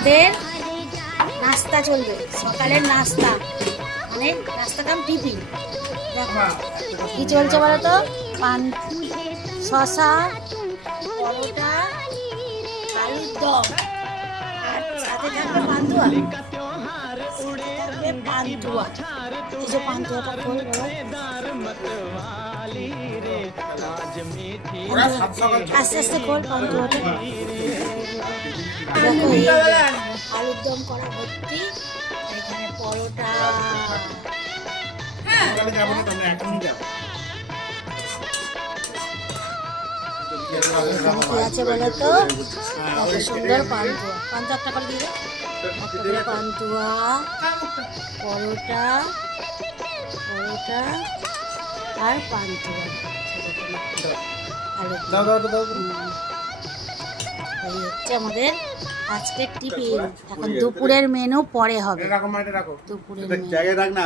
রাতের নাস্তা চলবে, সকালের নাস্তা মানে নাস্তা কাম টিফিন। দেখো কি চলছে বলো তো, পান, শশা, পরোটা, আলুর দম, আর সাথে থাকবে পান্তুয়া, থাকবে পান্তুয়া। এই যে পান্তুয়াটা খোল বলো, আস্তে আস্তে খোল পান্তুয়াটা। দেখো এই আলুর দম করা ভর্তি, এখানে পরোটা, কি আছে বলো তো, কত সুন্দর পান্তুয়া। পান্তুয়া একটা করে দিয়ে একটা করে পান্তুয়া, পরোটা, পরোটা আর পান্তুয়া। এই হচ্ছে আমাদের আজকের টিফিন। এখন দুপুরের মেনু পরে হবে, দুপুরের মেনু।